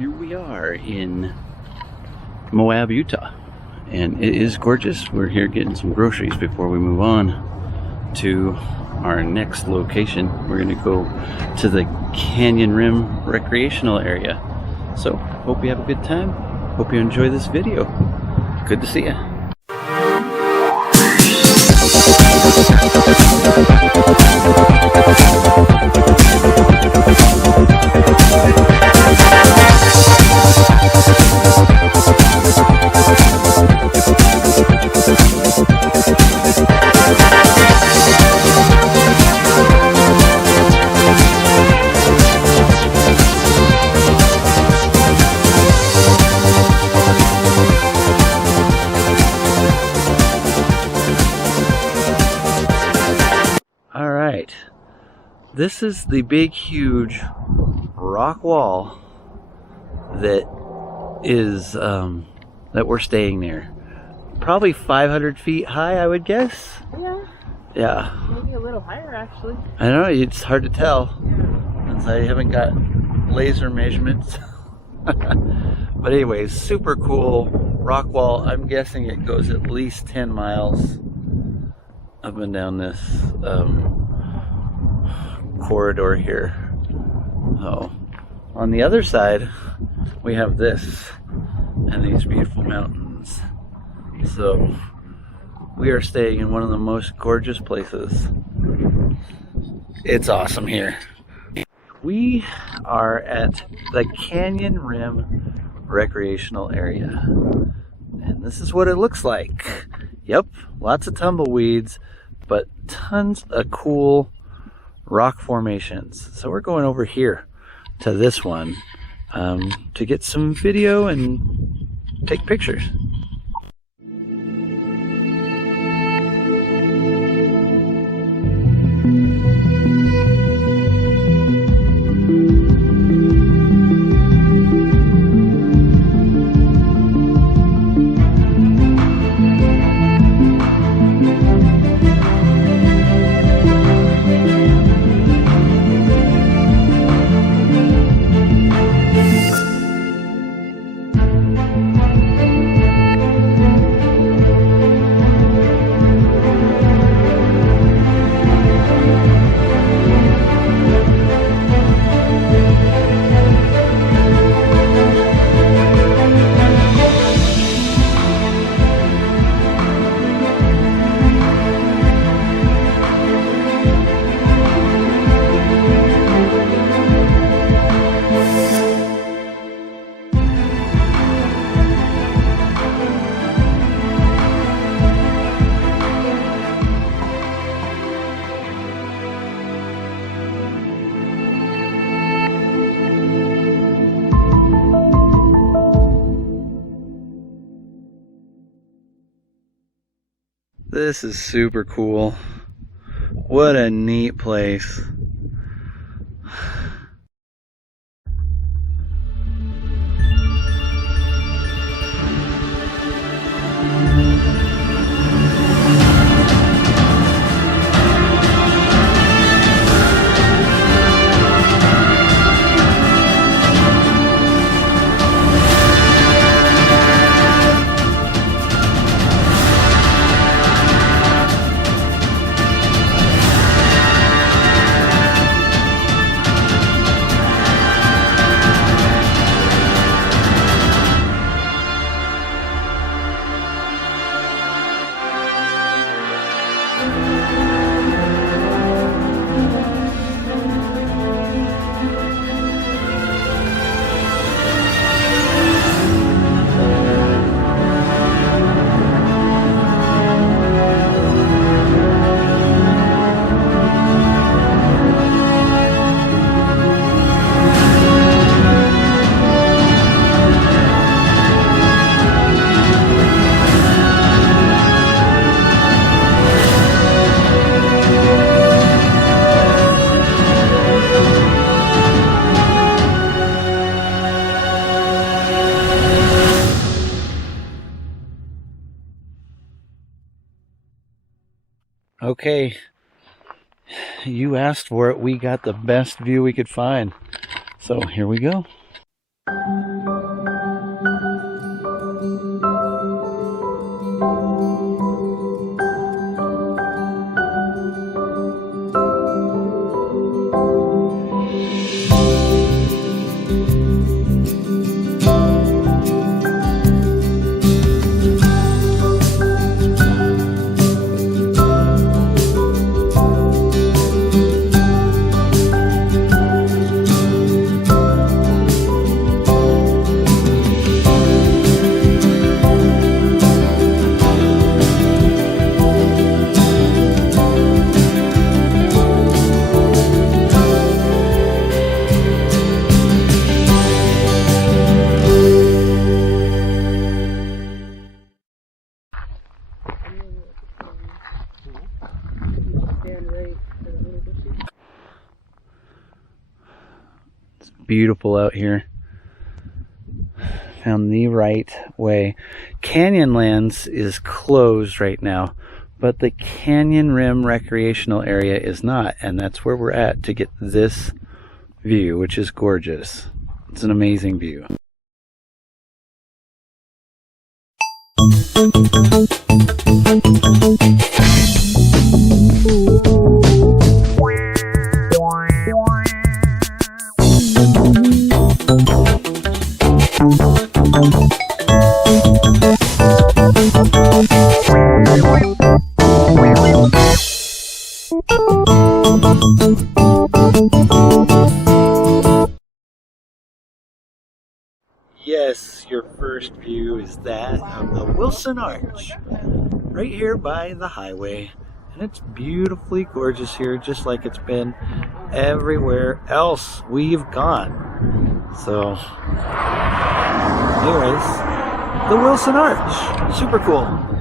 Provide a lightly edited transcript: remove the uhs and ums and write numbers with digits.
Here we are in Moab, Utah, and it is gorgeous. We're here getting some groceries before we move on to our next location. We're going to go to the Canyon Rim recreational area. So, hope you have a good time. Hope you enjoy this video. Good to see you. Alright, this is the big, huge rock wall that is, that we're staying near. Probably 500 feet high, I would guess. Yeah. Yeah. Maybe a little higher, actually. I don't know, it's hard to tell since I haven't got laser measurements. But anyways, super cool rock wall. I'm guessing it goes at least 10 miles up and down this corridor here. Oh, on the other side we have this and these beautiful mountains. So we are staying in one of the most gorgeous places. It's awesome here. We are at the Canyon Rim recreational area, and this is what it looks like. Yep, lots of tumbleweeds, but tons of cool rock formations. So we're going over here to this one to get some video and take pictures. This is super cool. What a neat place. Okay, you asked for it. We got the best view we could find. So here we go. beautiful out here. Found the right way. Canyonlands is closed right now, but the Canyon Rim recreational area is not, and that's where we're at to get this view, which is gorgeous. It's an amazing view. Yes, your first view is that of the Wilson Arch, right here by the highway. And it's beautifully gorgeous here, just like it's been everywhere else we've gone. So, here is the Wilson Arch. Super cool.